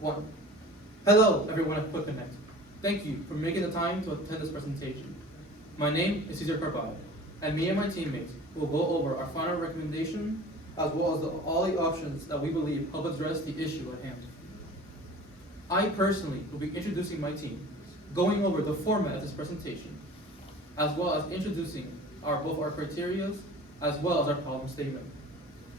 1. Hello, everyone at Quick Connect. Thank you for making the time to attend this presentation. My name is Cesar Carvalho, and me and my teammates will go over our final recommendation as well as all the options that we believe help address the issue at hand. I personally will be introducing my team, going over the format of this presentation, as well as introducing both our criteria as well as our problem statement.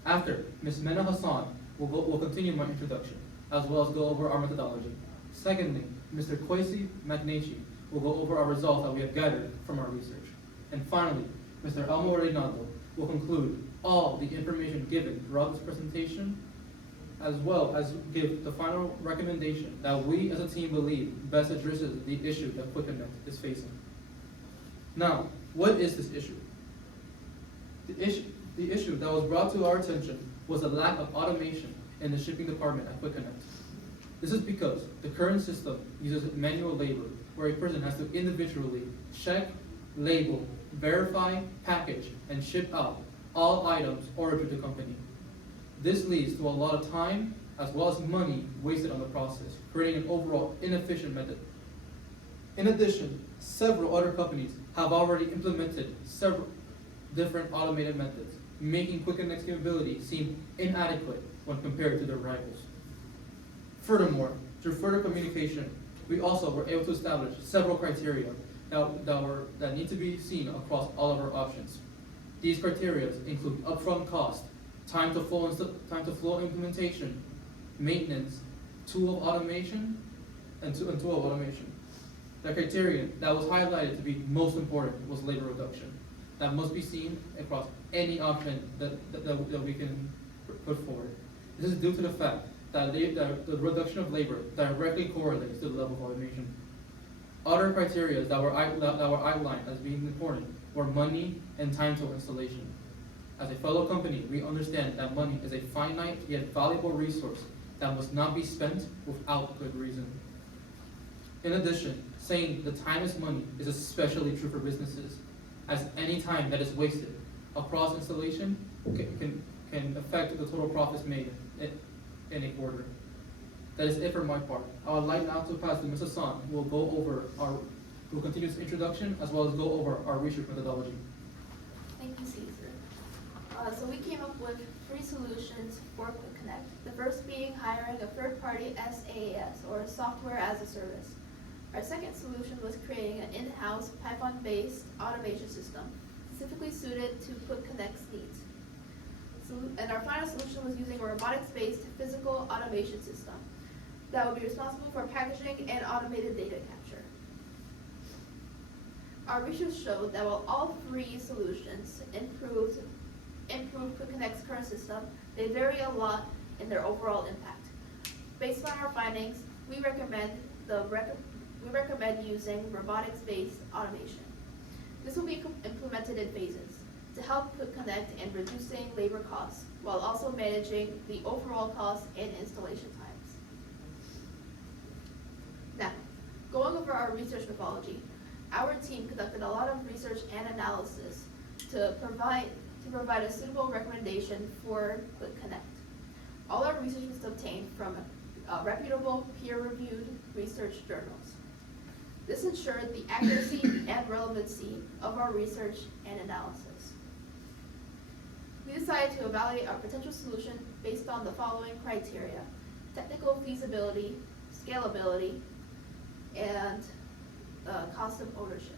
After, Ms. Mena Hassan will continue my introduction, as well as go over our methodology. Secondly, Mr. Kwesi Magnachi will go over our results that we have gathered from our research. And finally, Mr. Elmo Reynaldo will conclude all the information given throughout this presentation, as well as give the final recommendation that we as a team believe best addresses the issue that Quick Connect is facing. Now, what is this issue? The issue that was brought to our attention was a lack of automation in the shipping department at Quick Connect. This is because the current system uses manual labor, where a person has to individually check, label, verify, package, and ship out all items ordered to the company. This leads to a lot of time as well as money wasted on the process, creating an overall inefficient method. In addition, several other companies have already implemented several different automated methods, making Quick Connect's capability seem inadequate when compared to their rivals. Furthermore, through further communication, we also were able to establish several criteria that need to be seen across all of our options. These criteria include upfront cost, time to flow implementation, maintenance, tool of automation, and tool of automation. The criterion that was highlighted to be most important was labor reduction. That must be seen across any option that we can put forward. This is due to the fact that the reduction of labor directly correlates to the level of automation. Other criteria that were outlined as being important were money and time to installation. As a fellow company, we understand that money is a finite yet valuable resource that must not be spent without good reason. In addition, saying the time is money is especially true for businesses, as any time that is wasted across installation can affect the total profits made in a quarter. That is it for my part. I would like now to pass to Ms. Hassan, who will continue this introduction as well as go over our research methodology. Thank you, Cesar. So we came up with 3 solutions for Quick Connect. The first being hiring a third-party SaaS, or software as a service. Our second solution was creating an in-house Python-based automation system, specifically suited to Quick Connect's needs. And our final solution was using a robotics-based physical automation system that would be responsible for packaging and automated data capture. Our research showed that while all 3 solutions improved Quick Connect's current system, they vary a lot in their overall impact. Based on our findings, we recommend using robotics-based automation. This will be implemented in phases to help Quick Connect in reducing labor costs while also managing the overall cost and installation times. Now, going over our research methodology, our team conducted a lot of research and analysis to provide a suitable recommendation for Quick Connect. All our research was obtained from reputable peer-reviewed research journals. This ensured the accuracy and relevancy of our research and analysis. We decided to evaluate our potential solution based on the following criteria: technical feasibility, scalability, and cost of ownership.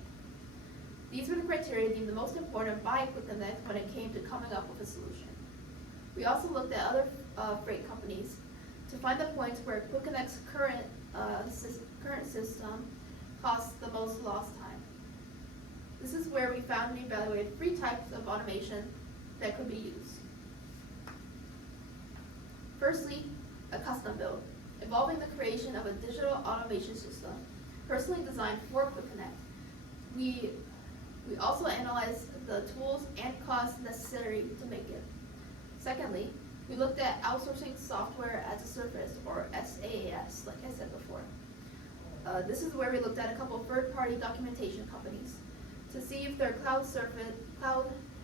These were the criteria deemed the most important by Quick Connect when it came to coming up with a solution. We also looked at other freight companies to find the points where Quick Connect's current system costs the most lost time. This is where we found and evaluated 3 types of automation that could be used. Firstly, a custom build, involving the creation of a digital automation system, personally designed for Quick Connect. We also analyzed the tools and costs necessary to make it. Secondly, we looked at outsourcing software as a service, or SaaS, like I said before. This is where we looked at a couple of third-party documentation companies to see if their cloud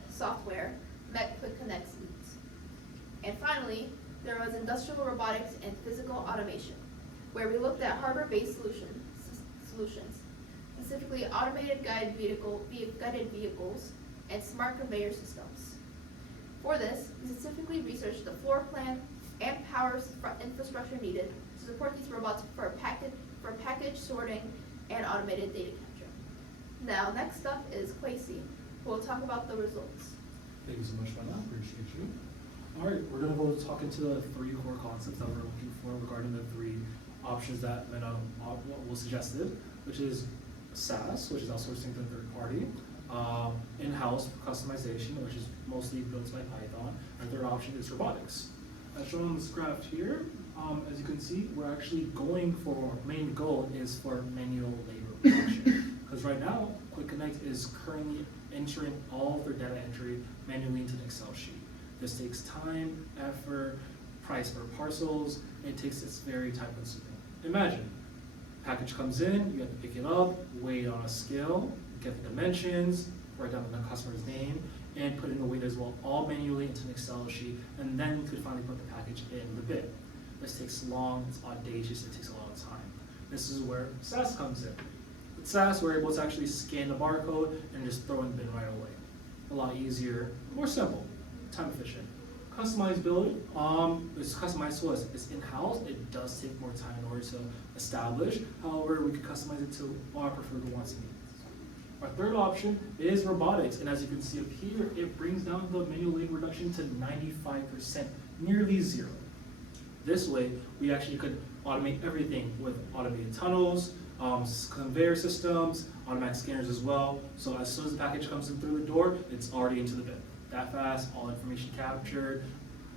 software met Quick Connect's needs. And finally, there was industrial robotics and physical automation. where we looked at hardware-based solutions, specifically automated guided vehicles and smart conveyor systems. For this, we specifically researched the floor plan and power infrastructure needed to support these robots for package sorting and automated data capture. Now, next up is Kwesi, who will talk about the results. Thank you so much, Mena. Appreciate you. All right, we're gonna go talk into the three core concepts that we're looking for regarding the three options that Mena was suggested, which is SaaS, which is outsourcing to a third party, in-house customization, which is mostly built by Python, and third option is robotics. As shown on this graph here, as you can see, we're actually going for, our main goal is for manual labor reduction. Because right now, Quick Connect is currently entering all of their data entry manually into an Excel sheet. This takes time, effort, price for parcels, it's very time consuming. Imagine, package comes in, you have to pick it up, weigh it on a scale, get the dimensions, write down the customer's name, and put in the weight as well, all manually into an Excel sheet, and then you could finally put the package in the bin. This takes long, it's audacious, it takes a lot of time. This is where SaaS comes in. With SaaS, we're able to actually scan the barcode and just throw in the bin right away. A lot easier, more simple, time efficient. Customizability, it's customized to us. It's in-house, it does take more time in order to establish. However, we can customize it to our preferred wants and needs. Our third option is robotics, and as you can see up here, it brings down the manual labor reduction to 95%, nearly zero. This way, we actually could automate everything with automated tunnels, conveyor systems, automatic scanners as well. So as soon as the package comes in through the door, it's already into the bin. That fast, all information captured,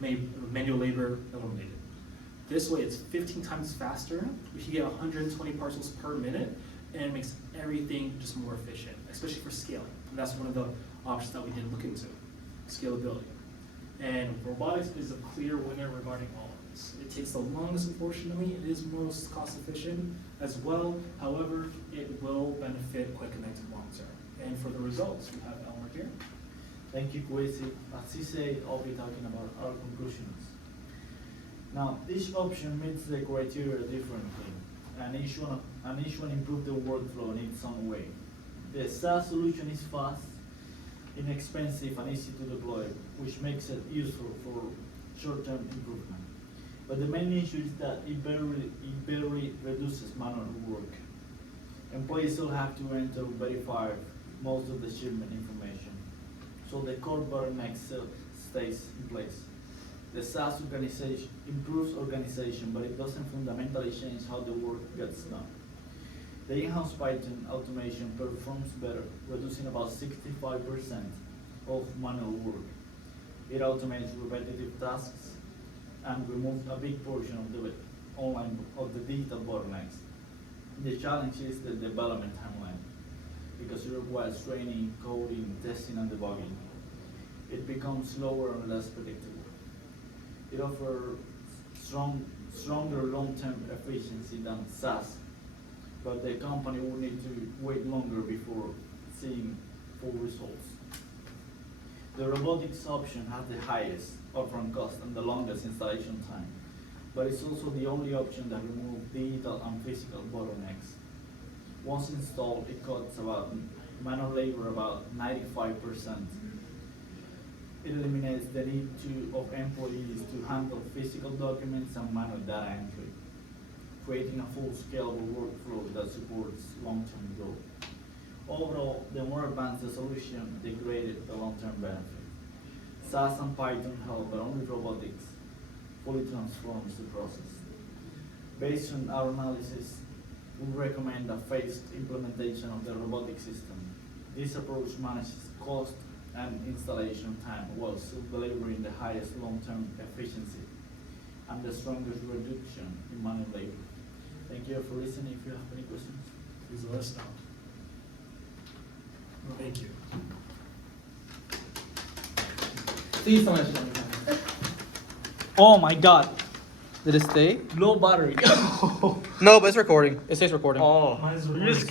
manual labor eliminated. This way, it's 15 times faster. We can get 120 parcels per minute, and it makes everything just more efficient, especially for scaling. And that's one of the options that we did look into, scalability. And robotics is a clear winner regarding all of this. It takes the longest, unfortunately, it is most cost efficient as well. However, it will benefit Quick Connect long term. And for the results, we have Elmer here. Thank you, Kwesi. As he said, I'll be talking about our conclusions. Now, each option meets the criteria differently, and each one improves the workflow in its own way. The SaaS solution is fast, inexpensive, and easy to deploy, which makes it useful for short-term improvement. But the main issue is that it barely reduces manual work. Employees still have to enter and verify most of the shipment information, so the core bottleneck still stays in place. The SaaS organization improves organization, but it doesn't fundamentally change how the work gets done. The in-house Python automation performs better, reducing about 65% of manual work. It automates repetitive tasks and removes a big portion of the digital bottlenecks. The challenge is the development timeline, because it requires training, coding, testing, and debugging. It becomes slower and less predictable. It offers stronger long-term efficiency than SaaS, but the company will need to wait longer before seeing full results. The robotics option has the highest upfront cost and the longest installation time, but it's also the only option that removes digital and physical bottlenecks. Once installed, it cuts manual labor about 95%. It eliminates the need of employees to handle physical documents and manual data entry, creating a full scalable workflow that supports long-term growth. Overall, the more advanced the solution, the greater the long-term benefit. SaaS and Python help, but only robotics fully transforms the process. Based on our analysis, we recommend a phased implementation of the robotic system. This approach manages cost and installation time while still delivering the highest long-term efficiency and the strongest reduction in manual labor. Thank you for listening. If you have any questions, Please let us know. Thank you. Please don't mention that. oh my God, Did it stay? low battery. No, but it's recording. It stays recording. Oh, Mine's you recording. just